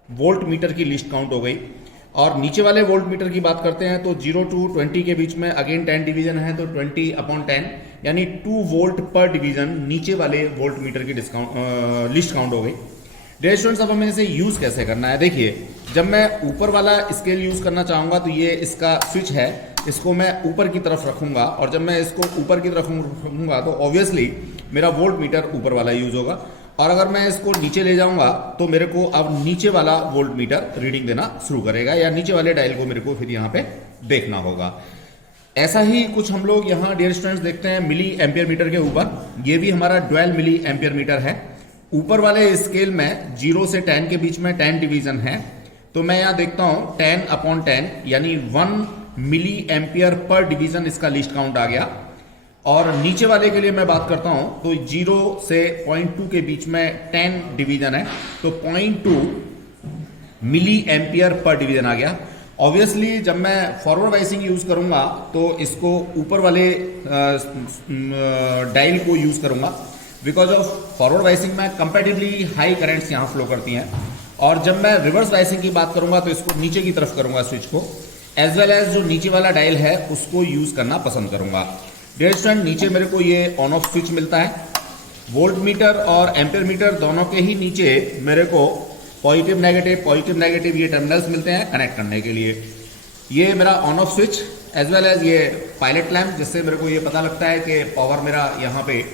वोल्ट मीटर की लिस्ट काउंट हो गई। और नीचे वाले वोल्ट मीटर की बात करते हैं तो 0 to 20 के बीच में अगेन 10 डिवीजन है, तो 20/10 यानी 2 वोल्ट पर डिवीजन नीचे वाले वोल्ट मीटर की लिस्ट काउंट हो गई। डियर स्टूडेंट्स अब हमें इसे यूज कैसे करना है, देखिए जब मैं ऊपर वाला स्केल यूज करना चाहूंगा तो ये इसका स्विच है, इसको मैं ऊपर की तरफ रखूंगा, और जब मैं इसको ऊपर की तरफ रखूंगा तो ऑब्वियसली मेरा वोल्ट मीटर ऊपर वाला यूज होगा, और अगर मैं इसको नीचे ले जाऊंगा तो मेरे को अब नीचे वाला वोल्ट मीटर रीडिंग देना शुरू करेगा, या नीचे वाले डायल को मेरे को फिर यहाँ पे देखना होगा। ऐसा ही कुछ हम लोग यहाँ डियर स्टूडेंट्स देखते हैं मिली एम्पियर मीटर के ऊपर। ये भी हमारा 12 मिली एम्पियर मीटर है। ऊपर वाले स्केल में 0 से 10 के बीच में 10 डिवीजन है, तो मैं यहाँ देखता हूँ 10/10 यानी 1 मिली एम्पियर पर डिवीजन इसका लिस्ट काउंट आ गया। और नीचे वाले के लिए मैं बात करता हूँ तो 0 से 0.2 के बीच में 10 डिवीजन है, तो 0.2 मिली एम्पियर पर डिवीजन आ गया। ऑब्वियसली जब मैं फॉरवर्ड वाइसिंग यूज करूंगा तो इसको ऊपर वाले डायल को यूज करूंगा, बिकॉज ऑफ फॉरवर्ड वाइसिंग में कंपैरेटिवली हाई करंट्स यहाँ फ्लो करती हैं। और जब मैं रिवर्स वाइसिंग की बात करूंगा तो इसको नीचे की तरफ करूंगा स्विच को, एज वेल एज जो नीचे वाला डायल है उसको यूज करना पसंद करूंगा। डियर स्टूडेंट, नीचे मेरे को ये ऑन ऑफ स्विच मिलता है। वोल्ट मीटर और एम्पियर मीटर दोनों के ही नीचे मेरे को पॉजिटिव नेगेटिव ये टर्मिनल्स मिलते हैं कनेक्ट करने के लिए। ये मेरा on off switch as well as ये पायलट लैम्प, जिससे मेरे को ये पता लगता है कि पावर मेरा यहाँ पे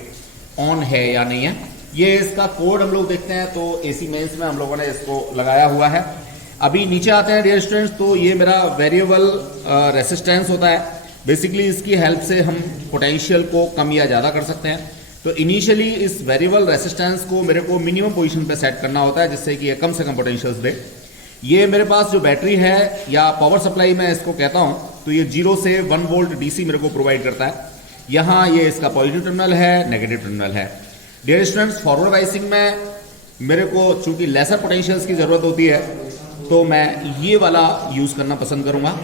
ऑन है या नहीं है। ये इसका कोड हम लोग देखते हैं तो एसी मेंस में हम लोगों ने इसको लगाया हुआ है। अभी नीचे आते हैं डियर स्टूडेंट्स, तो ये मेरा वेरिएबल रेसिस्टेंस होता है। बेसिकली इसकी हेल्प से हम पोटेंशियल को कम या ज़्यादा कर सकते हैं। तो इनिशियली इस वेरिएबल रेसिस्टेंस को मेरे को मिनिमम पोजीशन पे सेट करना होता है, जिससे कि ये कम से कम पोटेंशियल्स दे। ये मेरे पास जो बैटरी है या पावर सप्लाई मैं इसको कहता हूँ, तो ये 0 से 1 वोल्ट डीसी मेरे को प्रोवाइड करता है। यहाँ ये इसका पॉजिटिव टर्मिनल है, नेगेटिव टर्मिनल है। डियर स्टूडेंट्स, फॉरवर्ड वाइसिंग में मेरे को चूंकि लेसर पोटेंशियल्स की ज़रूरत होती है तो मैं ये वाला यूज़ करना पसंद करूँगा।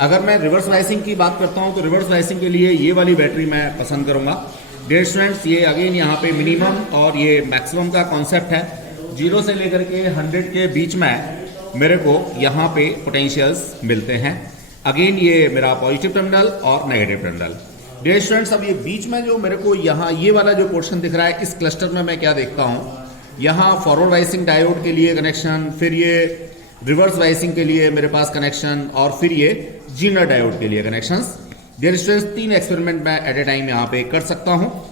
अगर मैं रिवर्स वाइसिंग की बात करता हूँ तो रिवर्स वाइसिंग के लिए ये वाली बैटरी मैं पसंद करूँगा। डियर स्टूडेंट्स, ये अगेन यहाँ पे मिनिमम और ये मैक्सिमम का कॉन्सेप्ट है। 0 से लेकर के 100 के बीच में मेरे को यहाँ पे पोटेंशियल्स मिलते हैं। अगेन ये मेरा पॉजिटिव टर्मिनल और नेगेटिव टर्मिनल। डियर स्टूडेंट्स, अब ये बीच में जो मेरे को यहाँ ये वाला जो पोर्शन दिख रहा है, इस क्लस्टर में मैं क्या देखता हूँ, यहाँ फॉरवर्ड वाइसिंग डायोड के लिए कनेक्शन, फिर ये रिवर्स वाइसिंग के लिए मेरे पास कनेक्शन, और फिर ये जीनर डायोड के लिए कनेक्शंस। डियर स्टूडेंट्स, 3 एक्सपेरिमेंट मैं एट ए टाइम यहाँ पे कर सकता हूँ।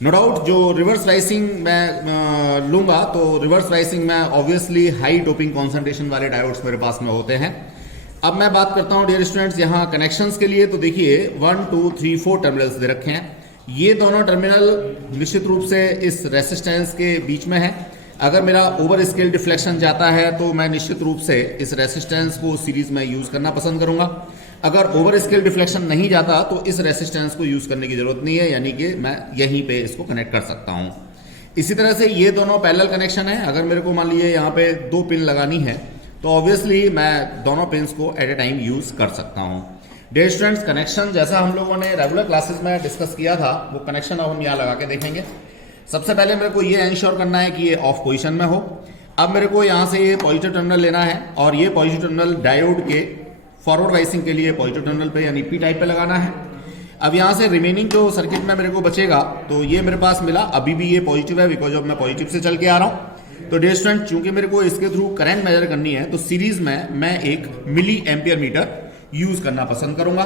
नो डाउट जो रिवर्स वाइसिंग मैं लूंगा तो रिवर्स वाइसिंग में ऑब्वियसली हाई डोपिंग कॉन्सेंट्रेशन वाले डायोड्स मेरे पास में होते हैं। अब मैं बात करता हूँ डियर स्टूडेंट्स यहाँ कनेक्शंस के लिए, तो देखिए 1 2 3 4 टर्मिनल्स दे रखे हैं। ये दोनों टर्मिनल निश्चित रूप से इस रेसिस्टेंस के बीच में है। अगर मेरा ओवर स्केल डिफ्लेक्शन जाता है तो मैं निश्चित रूप से इस रेसिस्टेंस को सीरीज में यूज करना पसंद करूंगा। अगर ओवर स्केल डिफ्लेक्शन नहीं जाता तो इस रेसिस्टेंस को यूज करने की जरूरत नहीं है, यानी कि मैं यहीं पे इसको कनेक्ट कर सकता हूं। इसी तरह से ये दोनों पैरेलल कनेक्शन है। अगर मेरे को मान लीजिए यहाँ पे 2 पिन लगानी है तो ऑब्वियसली मैं दोनों पिन्स को एट ए टाइम यूज कर सकता हूँ। डियर स्टूडेंट्स, कनेक्शन जैसा हम लोगों ने रेगुलर क्लासेस में डिस्कस किया था वो कनेक्शन अब हम यहाँ लगा के देखेंगे। सबसे पहले मेरे को ये इंश्योर करना है कि ये ऑफ पोजीशन में हो। अब मेरे को यहाँ से ये पॉजिटिव टर्मिनल लेना है और ये पॉजिटिव टर्मिनल डायोड के फॉरवर्ड वाइसिंग के लिए पॉजिटिव टर्मिनल पे यानी पी टाइप पे लगाना है। अब यहाँ से रिमेनिंग जो सर्किट में मेरे को बचेगा तो ये मेरे पास मिला, अभी भी ये पॉजिटिव है बिकॉज ऑफ मैं पॉजिटिव से चल के आ रहा हूँ। तो डियर स्टूडेंट, चूंकि मेरे को इसके थ्रू करंट मेजर करनी है तो सीरीज में मैं एक मिली एम्पियर मीटर यूज करना पसंद करूंगा।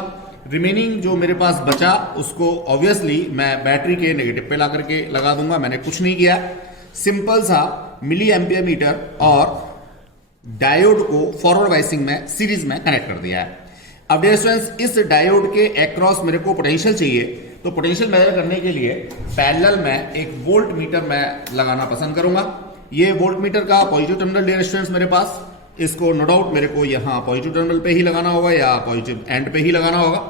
रिमेनिंग जो मेरे पास बचा उसको ऑब्वियसली मैं बैटरी के नेगेटिव पे ला करके लगा दूंगा। मैंने कुछ नहीं किया, सिंपल सा मिली एम्पियर मीटर और डायोड को फॉरवर्ड वाइसिंग में सीरीज में कनेक्ट कर दिया है। अब डियर स्टूडेंट्स, इस डायोड के अक्रॉस मेरे को पोटेंशियल चाहिए, तो पोटेंशियल मेजर करने के लिए पैरेलल में एक वोल्ट मीटर मैं लगाना पसंद करूंगा। ये वोल्ट मीटर का पॉजिटिव टर्मिनल डियर स्टूडेंट्स मेरे पास, इसको नो डाउट मेरे को यहाँ पॉजिटिव टर्मिनल पे ही लगाना होगा या पॉजिटिव एंड पे ही लगाना होगा।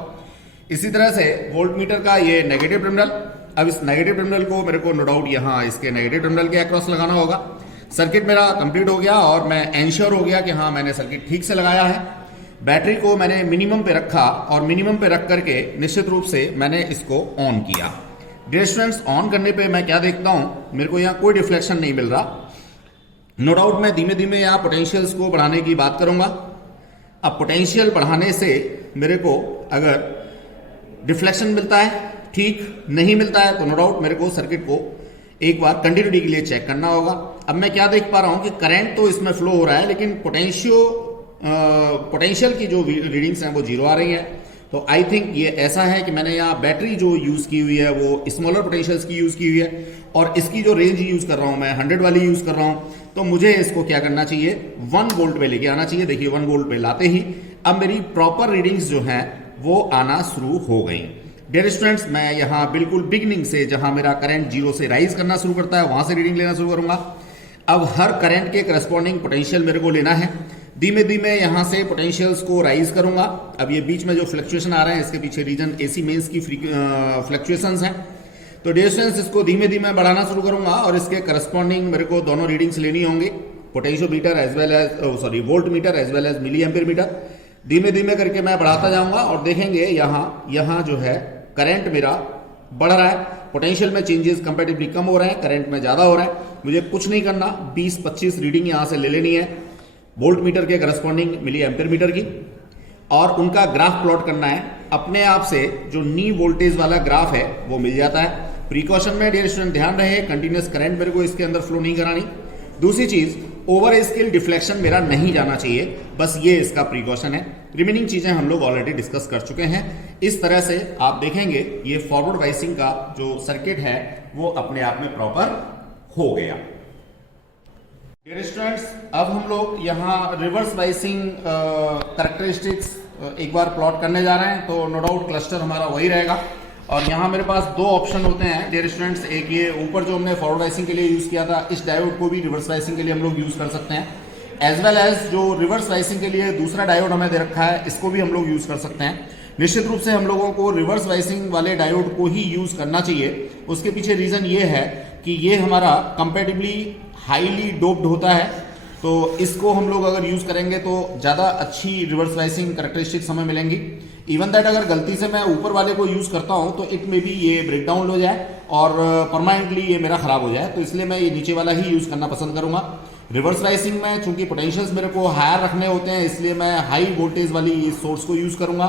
इसी तरह से वोल्ट मीटर का ये नेगेटिव टर्मिनल, अब इस नेगेटिव टर्मिनल को मेरे को नो डाउट यहाँ इसके नेगेटिव टर्मिनल के अक्रॉस लगाना होगा। सर्किट मेरा कंप्लीट हो गया और मैं एंश्योर हो गया कि हाँ मैंने सर्किट ठीक से लगाया है। बैटरी को मैंने मिनिमम पे रखा और मिनिमम पे रख करके निश्चित रूप से मैंने इसको ऑन किया। डियर स्टूडेंट्स, ऑन करने पे मैं क्या देखता हूँ, मेरे को यहाँ कोई डिफ्लेक्शन नहीं मिल रहा। नो डाउट मैं धीमे धीमे यहाँ पोटेंशियल्स को बढ़ाने की बात करूंगा। अब पोटेंशियल बढ़ाने से मेरे को अगर डिफ्लेक्शन मिलता है ठीक, नहीं मिलता है तो नो डाउट मेरे को सर्किट को एक बार कंटिन्यूटी के लिए चेक करना होगा। अब मैं क्या देख पा रहा हूँ कि करंट तो इसमें फ्लो हो रहा है लेकिन पोटेंशियल की जो रीडिंग्स हैं वो 0 आ रही है। तो आई थिंक ये ऐसा है कि मैंने यहाँ बैटरी जो यूज की हुई है वो स्मॉलर पोटेंशियल्स की यूज की हुई है और इसकी जो रेंज यूज कर रहा हूँ मैं 100 वाली यूज कर रहा हूँ। तो मुझे इसको क्या करना चाहिए, 1 वोल्ट पे लेके आना चाहिए। देखिए 1 वोल्ट पे लाते ही अब मेरी प्रॉपर रीडिंग्स जो हैं वो आना शुरू हो गई। डियर स्टूडेंट्स, मैं यहाँ बिल्कुल बिगनिंग से जहां मेरा करंट 0 से राइज करना शुरू करता है वहां से रीडिंग लेना शुरू करूंगा। अब हर करंट के करस्पॉन्डिंग पोटेंशियल मेरे को लेना है। धीमे धीमे यहां से पोटेंशियल्स को राइज करूंगा। अब ये बीच में जो फ्लक्चुएशन आ रहे हैं इसके पीछे रीजन एसी मेंस की फ्लक्चुएशंस हैं। तो डियर स्टूडेंट्स, इसको धीमे धीमे बढ़ाना शुरू करूंगा और इसके करस्पॉन्डिंग मेरे को दोनों रीडिंग्स लेनी होंगी। Potentiometer as well as volt meter as well as milli ampere meter. धीमे धीमे करके मैं बढ़ाता जाऊंगा और देखेंगे यहाँ जो है करंट मेरा बढ़ रहा है, पोटेंशियल में चेंजेस कंपैरेटिवली कम हो रहे हैं, करंट में ज्यादा हो रहा है। मुझे कुछ नहीं करना, 20-25 रीडिंग यहां से ले लेनी है वोल्ट मीटर के करस्पॉन्डिंग मिली एम्पियर मीटर की, और उनका ग्राफ प्लॉट करना है। अपने आप से जो नी वोल्टेज वाला ग्राफ है वो मिल जाता है। प्रिकॉशन में डियर स्टूडेंट ध्यान रहे, कंटिन्यूअस करंट मेरे को इसके अंदर फ्लो नहीं करानी। दूसरी चीज, ओवर स्केल डिफ्लेक्शन मेरा नहीं जाना चाहिए, बस ये इसका प्रिकॉशन है। रिमेनिंग चीजें हम लोग ऑलरेडी डिस्कस कर चुके हैं। इस तरह से आप देखेंगे ये फॉरवर्ड वाइसिंग का जो सर्किट है वो अपने आप में प्रॉपर हो गया। डियर स्टूडेंट्स, अब हम लोग यहाँ रिवर्स वाइसिंग कैरेक्टरिस्टिक्स एक बार प्लॉट करने जा रहे हैं, तो नो डाउट क्लस्टर हमारा वही रहेगा। और यहाँ मेरे पास दो ऑप्शन होते हैं डियर स्टूडेंट्स, एक ये ऊपर जो हमने फॉरवर्ड वाइसिंग के लिए यूज किया था, इस डायोड को भी रिवर्स वाइसिंग के लिए हम लोग यूज कर सकते हैं, एज वेल एज जो रिवर्स वाइसिंग के लिए दूसरा डायोड हमें दे रखा है, इसको भी हम लोग यूज कर सकते हैं। निश्चित रूप से हम लोगों को रिवर्स वाइसिंग वाले डायोड को ही यूज करना चाहिए। उसके पीछे रीजन ये है कि ये हमारा कंपैरेटिवली हाईली डोप्ड होता है, तो इसको हम लोग अगर यूज करेंगे तो ज्यादा अच्छी रिवर्स वाइसिंग कैरेक्टरिस्टिक्स हमें मिलेंगी। इवन दैट अगर गलती से मैं ऊपर वाले को यूज करता हूं तो इट में भी ये ब्रेक डाउन हो जाए और परमानेंटली ये मेरा खराब हो जाए, तो इसलिए मैं ये नीचे वाला ही यूज करना पसंद करूंगा। रिवर्स वाइसिंग में चूंकि पोटेंशियल्स मेरे को हायर रखने होते हैं, इसलिए मैं हाई वोल्टेज वाली सोर्स को यूज करूंगा।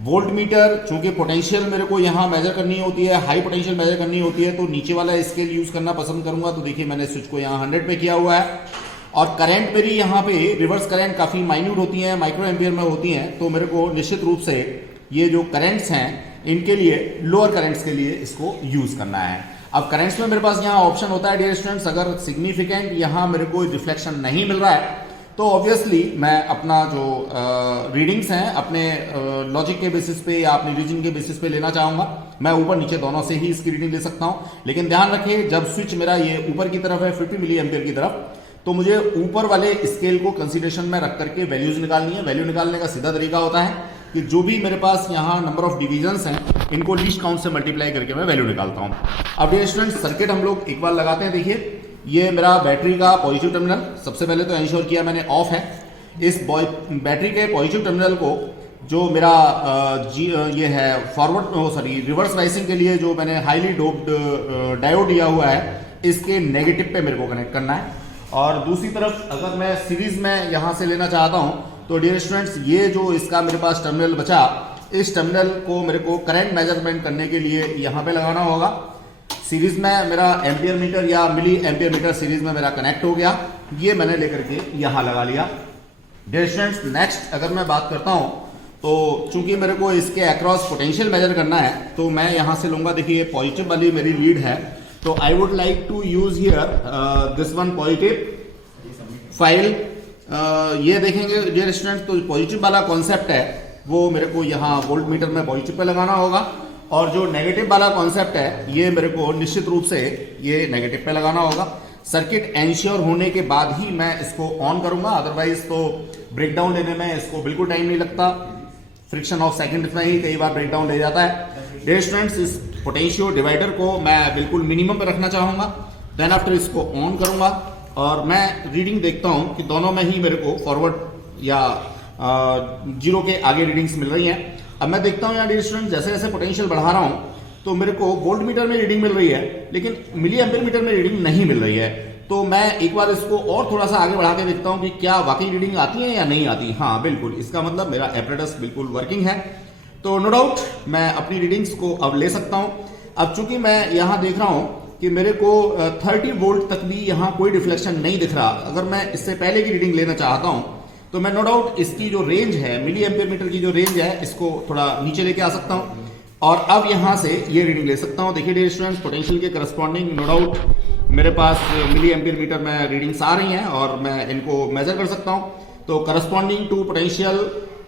वोल्ट मीटर चूंकि पोटेंशियल मेरे को यहाँ मेजर करनी होती है, हाई पोटेंशियल मेजर करनी होती है, तो नीचे वाला स्केल यूज करना पसंद करूंगा। तो देखिए मैंने स्विच को यहाँ 100 पे किया हुआ है, और करंट मेरी यहाँ पे रिवर्स करंट काफी माइन्यूट होती है, माइक्रो एम्पियर में होती हैं, तो मेरे को निश्चित रूप से ये जो करंट्स हैं इनके लिए, लोअर करंट्स के लिए इसको यूज करना है। अब करंट्स में मेरे पास यहाँ ऑप्शन होता है डियर स्टूडेंट्स, अगर सिग्निफिकेंट यहाँ मेरे को रिफ्लेक्शन नहीं मिल रहा है तो ऑब्वियसली मैं अपना जो रीडिंग्स हैं अपने लॉजिक के बेसिस पे या अपने रीजन के बेसिस पे लेना चाहूंगा। मैं ऊपर नीचे दोनों से ही इसकी रीडिंग ले सकता हूं, लेकिन ध्यान रखिए जब स्विच मेरा ये ऊपर की तरफ है 50 मिली एम्पियर की तरफ, तो मुझे ऊपर वाले स्केल को कंसीडरेशन में रख करके वैल्यूज निकालनी है। वैल्यू निकालने का सीधा तरीका होता है कि जो भी मेरे पास यहाँ नंबर ऑफ डिविजन्स हैं इनको लीस्ट काउंट से मल्टीप्लाई करके मैं वैल्यू निकालता हूँ। अब ये स्टूडेंट सर्किट हम लोग एक बार लगाते हैं। देखिए ये मेरा बैटरी का पॉजिटिव टर्मिनल सबसे पहले तो इंश्योर किया मैंने ऑफ है। इस बैटरी के पॉजिटिव टर्मिनल को जो मेरा ये है रिवर्स वाइसिंग के लिए जो मैंने हाईली डोप्ड डायोड दिया हुआ है, इसके नेगेटिव पे मेरे को कनेक्ट करना है। और दूसरी तरफ अगर मैं सीरीज में यहां से लेना चाहता हूं तो डियर स्टूडेंट्स ये जो इसका मेरे पास टर्मिनल बचा, इस टर्मिनल को मेरे को करंट मेजरमेंट करने के लिए यहां पे लगाना होगा। सीरीज में मेरा एम्पियर मीटर या मिली एम्पियर मीटर सीरीज में मेरा कनेक्ट हो गया, ये मैंने लेकर के यहां लगा लिया। डियर स्टूडेंट्स नेक्स्ट अगर मैं बात करता हूं तो चूंकि मेरे को इसके अक्रॉस पोटेंशियल मेजर करना है, तो मैं यहां से लूंगा। देखिए पॉजिटिव वाली मेरी लीड है, तो I would like to use here this one positive file. ये देखेंगे डियर स्टूडेंट्स, तो पॉजिटिव वाला कॉन्सेप्ट है वो मेरे को यहाँ वोल्ट मीटर में पॉजिटिव पे लगाना होगा, और जो नेगेटिव वाला कॉन्सेप्ट है ये मेरे को निश्चित रूप से ये नेगेटिव पे लगाना होगा। सर्किट एंश्योर होने के बाद ही मैं इसको ऑन करूंगा, अदरवाइज तो ब्रेकडाउन लेने में इसको बिल्कुल टाइम नहीं लगता, फ्रिक्शन ऑफ सेकंड्स में ही कई बार ब्रेकडाउन ले जाता है। डियर स्टूडेंट्स इस पोटेंशियो डिवाइडर को मैं बिल्कुल मिनिमम पे रखना चाहूंगा, देन आफ्टर इसको ऑन करूंगा और मैं रीडिंग देखता हूं कि दोनों में ही मेरे को फॉरवर्ड या जीरो के आगे रीडिंग्स मिल रही हैं। अब मैं देखता हूं यहाँ डियर स्टूडेंट जैसे जैसे पोटेंशियल बढ़ा रहा हूं तो मेरे को वोल्ट मीटर में रीडिंग मिल रही है, लेकिन मिली एम्पियर मीटर में रीडिंग नहीं मिल रही है। तो मैं एक बार इसको और थोड़ा सा आगे बढ़ा के देखता हूं कि क्या वाकई रीडिंग आती है या नहीं आती। हाँ बिल्कुल, इसका मतलब मेरा एपरेटस बिल्कुल वर्किंग है, तो नो डाउट मैं अपनी रीडिंग्स को अब ले सकता हूं। अब चूंकि मैं यहां देख रहा हूं कि मेरे को 30 वोल्ट तक भी यहां कोई डिफ्लेक्शन नहीं दिख रहा, अगर मैं इससे पहले की रीडिंग लेना चाहता हूं तो मैं नो डाउट इसकी जो रेंज है, मिली एम्पियर मीटर की जो रेंज है, इसको थोड़ा नीचे लेके आ सकता हूं और अब यहां से ये रीडिंग ले सकता हूं। देखिए डियर स्टूडेंट्स पोटेंशियल के करस्पॉन्डिंग नो डाउट मेरे पास मिली एम्पियर मीटर में रीडिंग्स आ रही हैं और मैं इनको मेजर कर सकता हूं। तो करस्पॉन्डिंग टू पोटेंशियल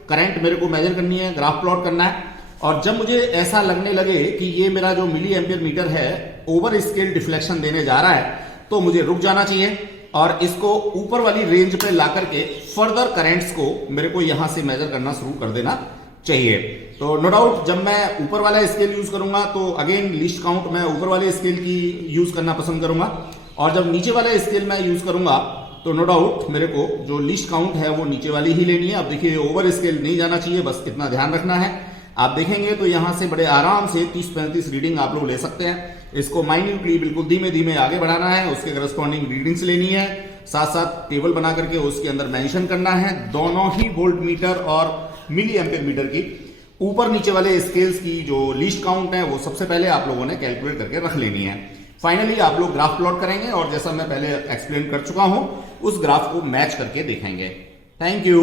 करंट मेरे को मेजर करनी है, ग्राफ प्लॉट करना है, और जब मुझे ऐसा लगने लगे कि ये मेरा जो मिली एम्पियर मीटर है ओवर स्केल डिफ्लेक्शन देने जा रहा है, तो मुझे रुक जाना चाहिए और इसको ऊपर वाली रेंज पे ला करके फर्दर करंट्स को मेरे को यहां से मेजर करना शुरू कर देना चाहिए। तो नो डाउट जब मैं ऊपर वाला स्केल यूज करूंगा तो अगेन लीस्ट काउंट मैं ऊपर वाले स्केल की यूज करना पसंद करूंगा, और जब नीचे वाले स्केल में यूज करूंगा तो नो डाउट मेरे को जो लीस्ट काउंट है वो नीचे वाली ही लेनी है। अब देखिए ओवर स्केल नहीं जाना चाहिए, बस इतना ध्यान रखना है। आप देखेंगे तो यहां से बड़े आराम से 30-35 रीडिंग आप लोग ले सकते हैं। इसको माइन्यूटली बिल्कुल धीमे धीमे आगे बढ़ाना है, उसके करस्पॉन्डिंग रीडिंग्स लेनी है, साथ साथ टेबल बना करके उसके अंदर मेंशन करना है दोनों ही वोल्ट मीटर और मिली एम्पियर मीटर की ऊपर नीचे वाले स्केल्स की जो लीस्ट काउंट है वो सबसे पहले आप लोगों ने कैलकुलेट करके रख लेनी है। फाइनली आप लोग ग्राफ प्लॉट करेंगे और जैसा मैं पहले एक्सप्लेन कर चुका हूं उस ग्राफ को मैच करके देखेंगे। Thank you.